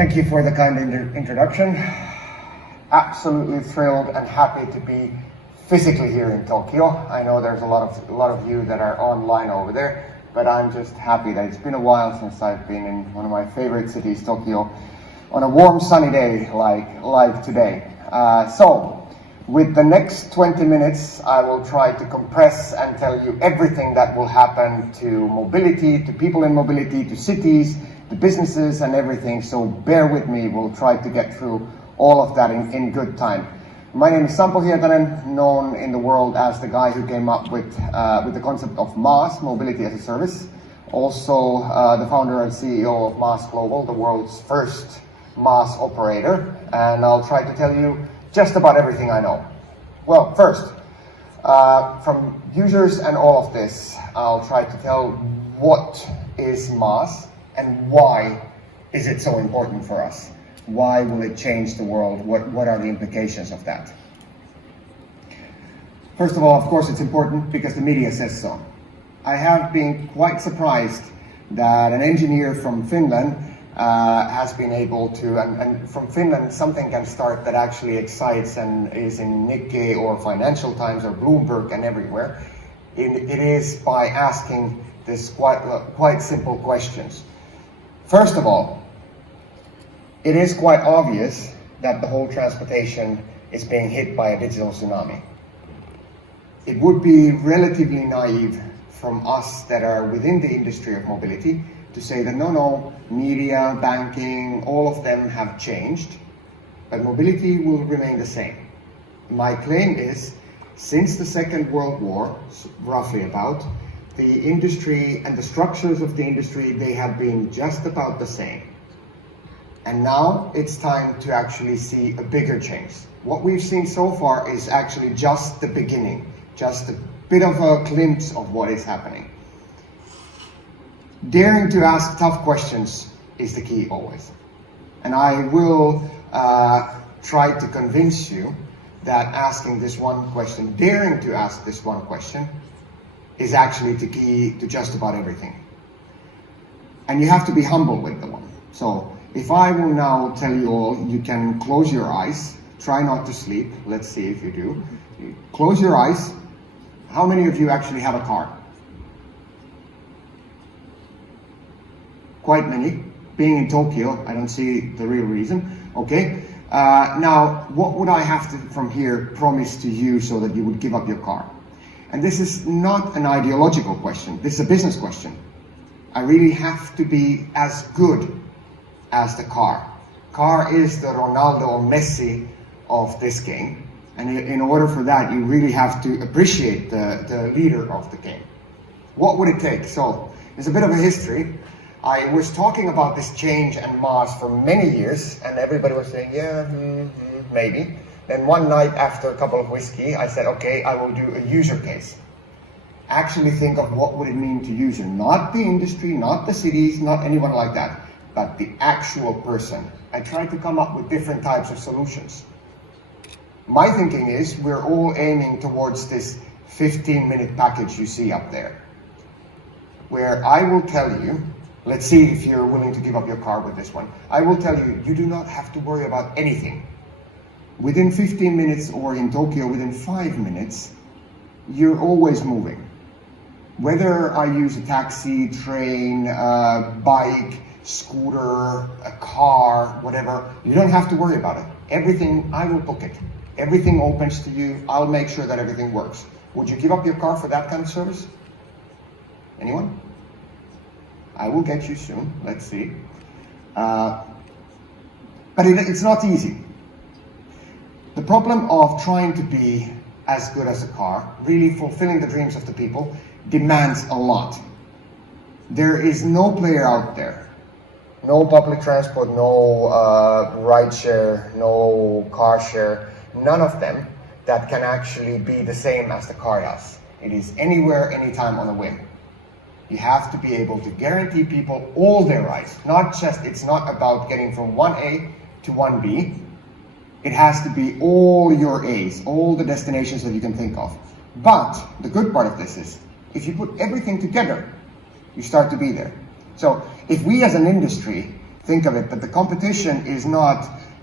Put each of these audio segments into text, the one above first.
Thank you for the kind introduction. Absolutely thrilled and happy to be physically here in Tokyo. I know there's a lot of you that are online over there, but I'm just happy that it's been a while since I've been in one of my favorite cities, Tokyo, on a warm sunny day like today. So with the next 20 minutes, I will try to compress and tell you everything that will happen to mobility, to people in mobility, to cities, to businesses and everything. So bear with me, we'll try to get through all of that in good time. My name is Sampo Hietanen, known in the world as the guy who came up with the concept of MaaS, Mobility as a Service. Also the founder and CEO of MaaS Global, the world's first MaaS operator. And I'll try to tell you just about everything I know. Well, first, from users and all of this, I'll try to tell what is MaaS and why is it so important for us. Why will it change the world? What are the implications of that? First of all, of course, it's important because the media says so. I have been quite surprised that an engineer from Finland has been able to, and from Finland something can start that actually excites and is in Nikkei or Financial Times or Bloomberg and everywhere. It is by asking this quite simple questions. First of all, it is quite obvious that the whole transportation is being hit by a digital tsunami. It would be relatively naive from us that are within the industry of mobility to say that no, media, banking, all of them have changed, but mobility will remain the same. My claim is, since the Second World War, roughly about, the industry and the structures of the industry, they have been just about the same. And now it's time to actually see a bigger change. What we've seen so far is actually just the beginning, just a bit of a glimpse of what is happening. Daring to ask tough questions is the key always. And I will try to convince you that asking this one question, daring to ask this one question, is actually the key to just about everything. And you have to be humble with the one. So if I will now tell you all, you can close your eyes, try not to sleep. Let's see if you do. Close your eyes. How many of you actually have a car? Quite many. Being in Tokyo, I don't see the real reason. Okay. Now, what would I have to, from here, promise to you so that you would give up your car? And this is not an ideological question. This is a business question. I really have to be as good as the car. Car is the Ronaldo or Messi of this game. And in order for that, you really have to appreciate the leader of the game. What would it take? So, there's a bit of a history. I was talking about this change and MaaS for many years, and everybody was saying, yeah, maybe. Then one night after a couple of whiskey, I said, okay, I will do a user case. Actually think of what would it mean to user, not the industry, not the cities, not anyone like that, but the actual person. I tried to come up with different types of solutions. My thinking is we're all aiming towards this 15-minute package you see up there, where I will tell you, let's see if you're willing to give up your car with this one. I will tell you, you do not have to worry about anything. Within 15 minutes, or in Tokyo, within 5 minutes, you're always moving. Whether I use a taxi, train, bike, scooter, a car, whatever, you don't have to worry about it. Everything, I will book it. Everything opens to you. I'll make sure that everything works. Would you give up your car for that kind of service? Anyone? I will get you soon. Let's see. But it's not easy. The problem of trying to be as good as a car, really fulfilling the dreams of the people, demands a lot. There is no player out there, no public transport, no ride share, no car share, none of them that can actually be the same as the car does. It is anywhere, anytime on a whim. You have to be able to guarantee people all their rights. It's not about getting from 1A to 1B. It has to be all your A's, all the destinations that you can think of. But the good part of this is, if you put everything together, you start to be there. So if we as an industry think of it, but the competition is not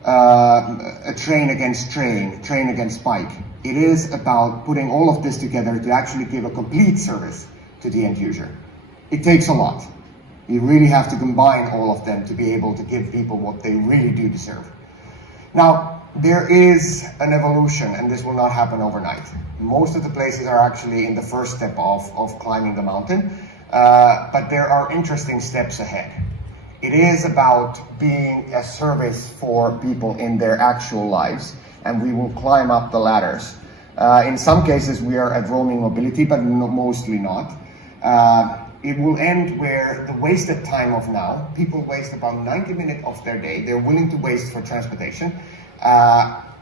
a train against train against bike. It is about putting all of this together to actually give a complete service to the end user. It takes a lot. You really have to combine all of them to be able to give people what they really do deserve. Now, there is an evolution, and this will not happen overnight. Most of the places are actually in the first step of climbing the mountain, but there are interesting steps ahead. It is about being a service for people in their actual lives, and we will climb up the ladders. In some cases, we are at roaming mobility, but mostly not. It will end where the wasted time of now, people waste about 90 minutes of their day, they're willing to waste for transportation.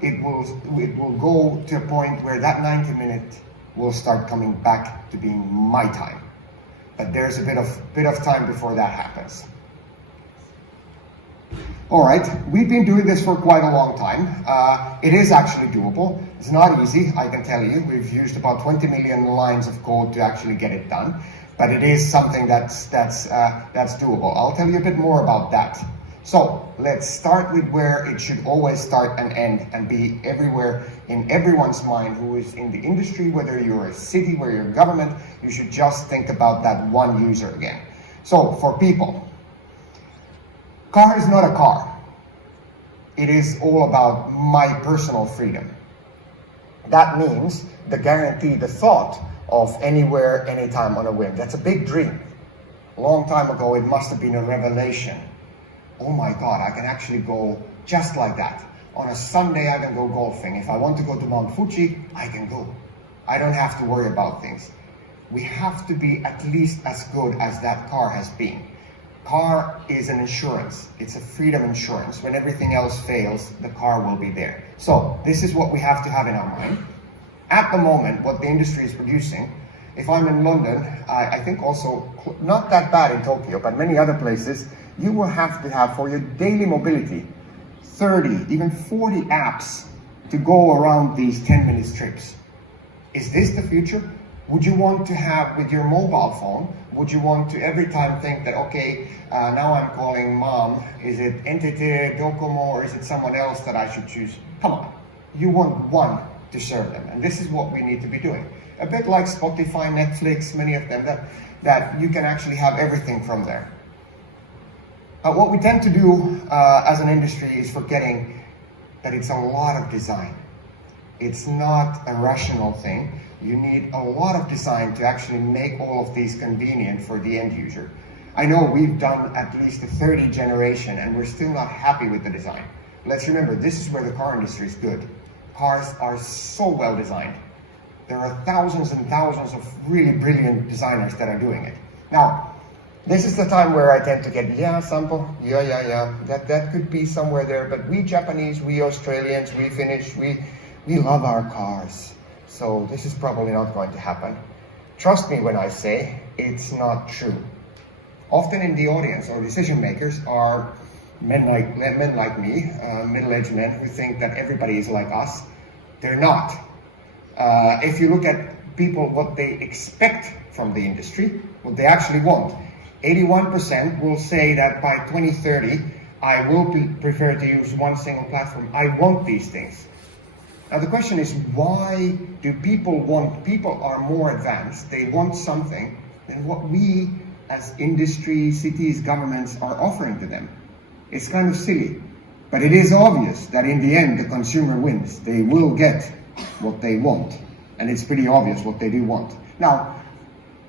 It will go to a point where that 90 minutes will start coming back to being my time. But there's a bit of time before that happens. All right, we've been doing this for quite a long time. It is actually doable. It's not easy, I can tell you. We've used about 20 million lines of code to actually get it done, but it is something that's doable. I'll tell you a bit more about that. So let's start with where it should always start and end and be everywhere in everyone's mind who is in the industry, whether you're a city, whether you're a government, you should just think about that one user again. So for people, car is not a car. It is all about my personal freedom. That means the guarantee, the thought of anywhere, anytime on a whim. That's a big dream. A long time ago, it must have been a revelation. Oh my God, I can actually go just like that. On a Sunday, I can go golfing. If I want to go to Mount Fuji, I can go. I don't have to worry about things. We have to be at least as good as that car has been. Car is an insurance. It's a freedom insurance. When everything else fails, the car will be there. So this is what we have to have in our mind. At the moment, what the industry is producing, if I'm in London, I think also not that bad in Tokyo, but many other places, you will have to have for your daily mobility 30, even 40 apps to go around these 10-minute trips. Is this the future? Would you want to have with your mobile phone, would you want to every time think that, okay, now I'm calling mom, is it Entity, Docomo, or is it someone else that I should choose? Come on, you want one to serve them, and this is what we need to be doing. A bit like Spotify, Netflix, many of them, that you can actually have everything from there. What we tend to do as an industry is forgetting that it's a lot of design. It's not a rational thing. You need a lot of design to actually make all of these convenient for the end user. I know we've done at least a 30 generation and we're still not happy with the design. Let's remember, this is where the car industry is good. Cars are so well designed. There are thousands and thousands of really brilliant designers that are doing it. Now, this is the time where I tend to get, sample, that could be somewhere there, but we Japanese, we Australians, we Finnish, we love our cars. So this is probably not going to happen. Trust me when I say it's not true. Often in the audience or decision makers are men like me, middle-aged men who think that everybody is like us. They're not. If you look at people, what they expect from the industry, what they actually want, 81% will say that by 2030, I will prefer to use one single platform. I want these things. Now the question is, why do people want, people are more advanced, they want something than what we as industry, cities, governments are offering to them. It's kind of silly, but it is obvious that in the end the consumer wins. They will get what they want, and it's pretty obvious what they do want. Now,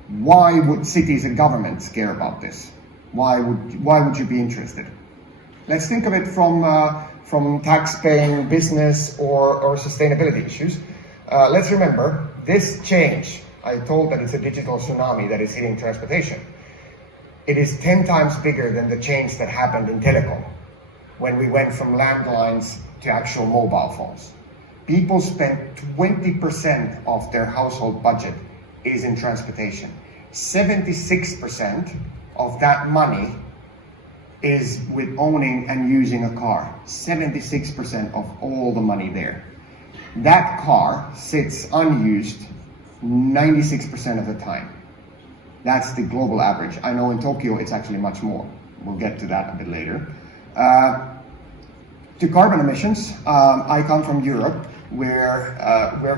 why would cities and governments care about this? Why would you be interested? Let's think of it from tax-paying business or sustainability issues. Let's remember, this change, I told that it's a digital tsunami that is hitting transportation. It is 10 times bigger than the change that happened in telecom, when we went from landlines to actual mobile phones. People spend 20% of their household budget is in transportation. 76% of that money is with owning and using a car. 76% of all the money there. That car sits unused 96% of the time. That's the global average. I know in Tokyo it's actually much more. We'll get to that a bit later. To carbon emissions, I come from Europe, where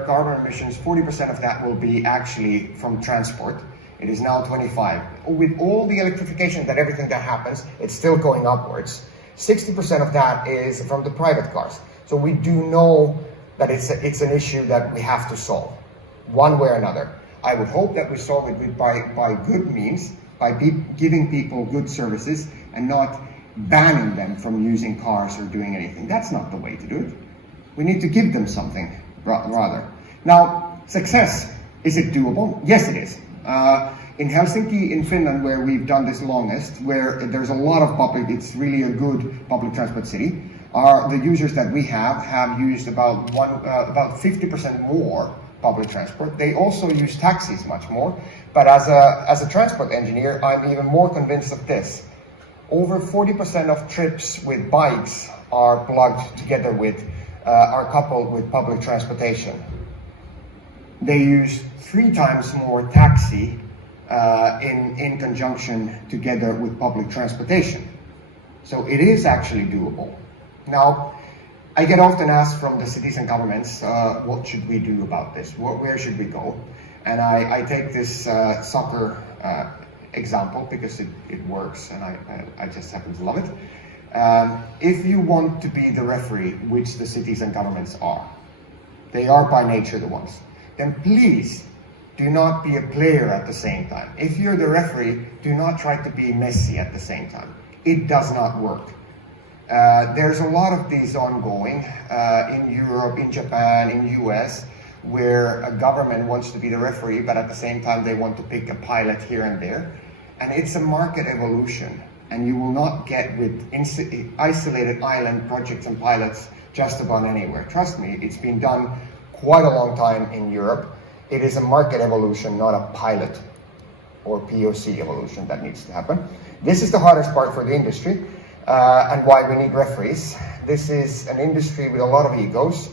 carbon emissions, 40% of that will be actually from transport. It is now 25. With all the electrification that everything that happens, it's still going upwards. 60% of that is from the private cars. So we do know that it's an issue that we have to solve, one way or another. I would hope that we solve it by good means, by giving people good services and not banning them from using cars or doing anything. That's not the way to do it. We need to give them something rather. Now, success, is it doable? Yes, it is. In Helsinki, in Finland, where we've done this longest, where there's a lot of public, it's really a good public transport city, the users that we have used about 50% more public transport. They also use taxis much more, but as a transport engineer, I'm even more convinced of this. Over 40% of trips with bikes are plugged together with, are coupled with public transportation. They use 3 times more taxi in conjunction together with public transportation. So it is actually doable. Now, I get often asked from the cities and governments, what should we do about this? Where should we go? And I take this soccer example because it works and I just happen to love it. If you want to be the referee, which the cities and governments are, they are by nature the ones, then please do not be a player at the same time. If you're the referee, do not try to be Messi at the same time. It does not work. There's a lot of these ongoing in Europe, in Japan, in US, where a government wants to be the referee, but at the same time they want to pick a pilot here and there. And it's a market evolution, and you will not get with isolated island projects and pilots just about anywhere. Trust me, it's been done quite a long time in Europe. It is a market evolution, not a pilot or POC evolution that needs to happen. This is the hardest part for the industry and why we need referees. This is an industry with a lot of egos,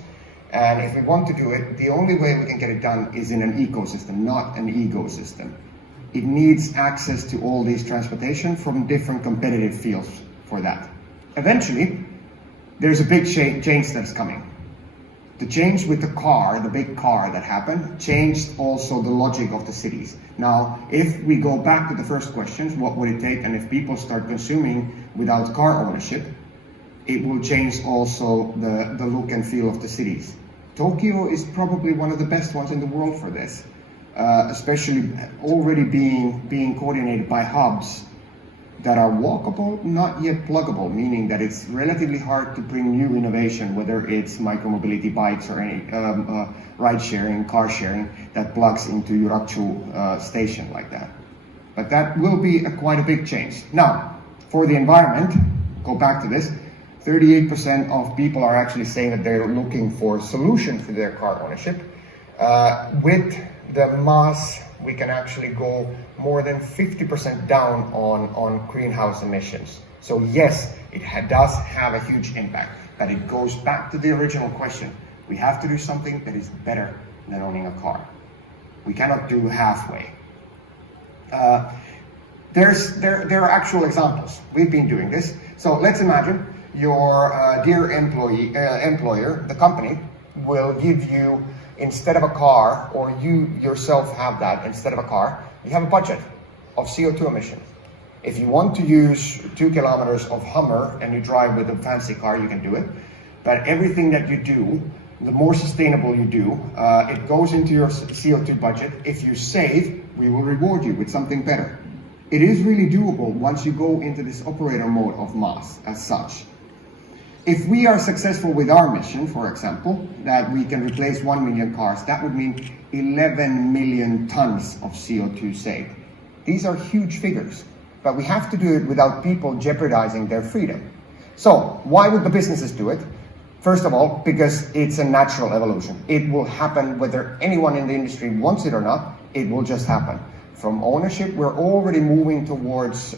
and if we want to do it, the only way we can get it done is in an ecosystem, not an ecosystem. It needs access to all these transportation from different competitive fields for that. Eventually, there's a big change that's coming. The change with the car, the big car that happened, changed also the logic of the cities. Now, if we go back to the first questions, what would it take? And if people start consuming without car ownership, it will change also the look and feel of the cities. Tokyo is probably one of the best ones in the world for this, especially already being coordinated by hubs that are walkable, not yet pluggable, meaning that it's relatively hard to bring new innovation, whether it's micromobility bikes or any ride sharing, car sharing, that plugs into Yurachu station like that. But that will be quite a big change. Now, for the environment, go back to this, 38% of people are actually saying that they're looking for a solution for their car ownership. With the mass, we can actually go more than 50% down on greenhouse emissions. So yes, it does have a huge impact, but it goes back to the original question. We have to do something that is better than owning a car. We cannot do halfway. There are actual examples. We've been doing this. So let's imagine your dear employer, the company, will give you, instead of a car, or you yourself have that, instead of a car, you have a budget of CO2 emissions. If you want to use 2 kilometers of Hummer and you drive with a fancy car, you can do it. But everything that you do, the more sustainable you do, it goes into your CO2 budget. If you save, we will reward you with something better. It is really doable once you go into this operator mode of mass as such. If we are successful with our mission, for example, that we can replace 1 million cars, that would mean 11 million tons of CO2 saved. These are huge figures, but we have to do it without people jeopardizing their freedom. So why would the businesses do it? First of all, because it's a natural evolution. It will happen whether anyone in the industry wants it or not, it will just happen. From ownership, we're already moving towards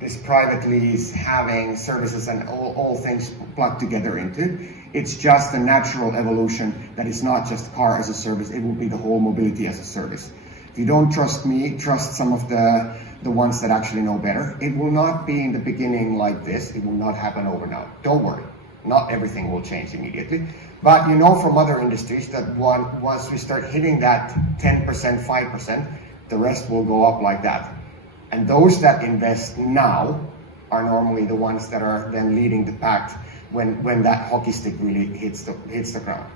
this private lease, having services and all things plugged together into it. It's just a natural evolution that is not just car as a service, it will be the whole mobility as a service. If you don't trust me, trust some of the ones that actually know better. It will not be in the beginning like this. It will not happen overnight. Don't worry. Not everything will change immediately. But you know from other industries that once we start hitting that 10%, 5%, the rest will go up like that. And those that invest now are normally the ones that are then leading the pack when that hockey stick really hits the ground.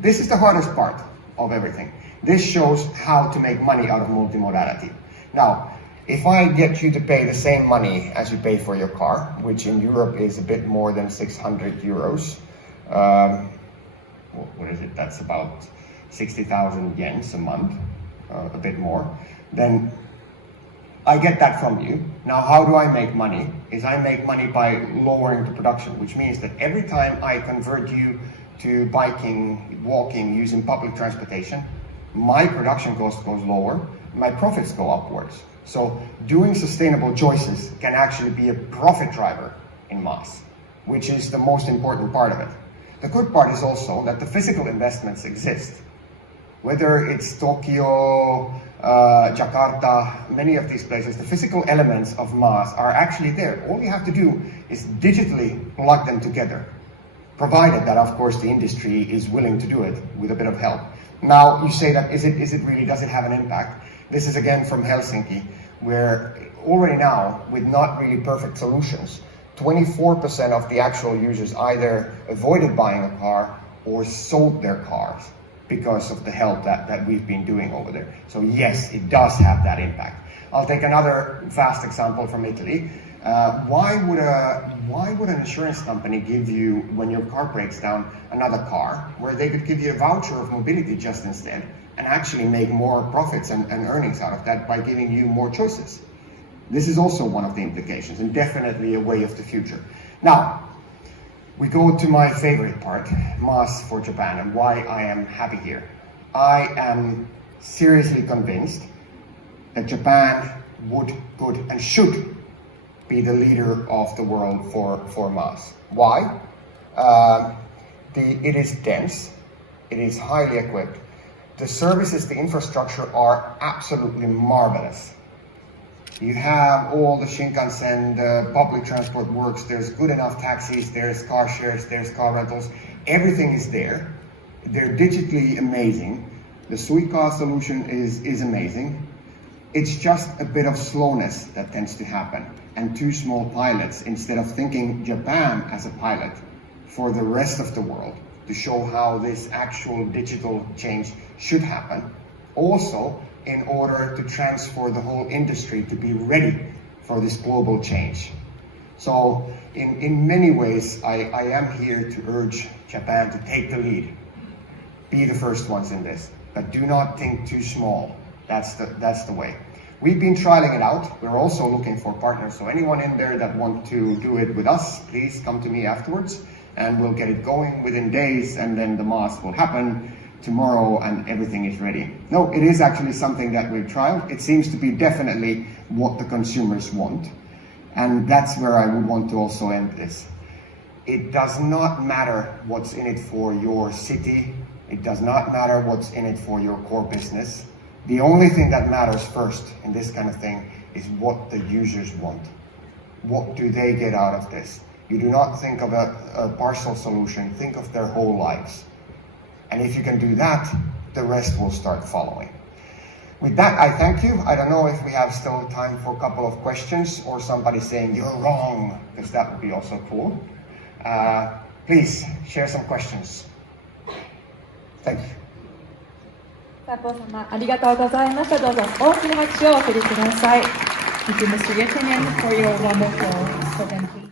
This is the hardest part of everything. This shows how to make money out of multimodality. Now, if I get you to pay the same money as you pay for your car, which in Europe is a bit more than 600 euros, what is it? That's about 60,000 yens a month, a bit more. Then I get that from you. Now, how do I make money? I make money by lowering the production, which means that every time I convert you to biking, walking, using public transportation, my production cost goes lower, my profits go upwards. So doing sustainable choices can actually be a profit driver in Maas, which is the most important part of it. The good part is also that the physical investments exist. Whether it's Tokyo, Jakarta, many of these places, the physical elements of Maas are actually there. All you have to do is digitally plug them together, provided that, of course, the industry is willing to do it with a bit of help. Now, you say that, does it have an impact? This is again from Helsinki, where already now, with not really perfect solutions, 24% of the actual users either avoided buying a car or sold their cars because of the help that we've been doing over there. So yes, it does have that impact. I'll take another fast example from Italy. Why would an insurance company give you, when your car breaks down, another car, where they could give you a voucher of mobility just instead, and actually make more profits and earnings out of that by giving you more choices? This is also one of the implications, and definitely a way of the future. Now, we go to my favorite part, Maas for Japan, and why I am happy here. I am seriously convinced that Japan could and should be the leader of the world for Maas. Why? It is dense, it is highly equipped. The services, the infrastructure are absolutely marvelous. You have all the Shinkansen, the public transport works, there's good enough taxis, there's car shares, there's car rentals, everything is there. They're digitally amazing. The Suica solution is amazing. It's just a bit of slowness that tends to happen, and too small pilots, instead of thinking Japan as a pilot for the rest of the world to show how this actual digital change should happen. Also, in order to transfer the whole industry to be ready for this global change. So in many ways, I am here to urge Japan to take the lead. Be the first ones in this, but do not think too small. That's the way. We've been trialing it out. We're also looking for partners. So anyone in there that want to do it with us, please come to me afterwards, and we'll get it going within days, and then the Maas will happen tomorrow and everything is ready. No, it is actually something that we've trialed. It seems to be definitely what the consumers want. And that's where I would want to also end this. It does not matter what's in it for your city. It does not matter what's in it for your core business. The only thing that matters first in this kind of thing is what the users want. What do they get out of this? You do not think of a partial solution, think of their whole lives. And if you can do that, the rest will start following. With that, I thank you. I don't know if we have still time for a couple of questions or somebody saying you're wrong, because that would be also cool. Please share some questions. Thank you. 佐藤様、ありがとうございました。どうぞ大きな拍手をお送りください。Thank you, Mr. Yakinen, for your wonderful presentation.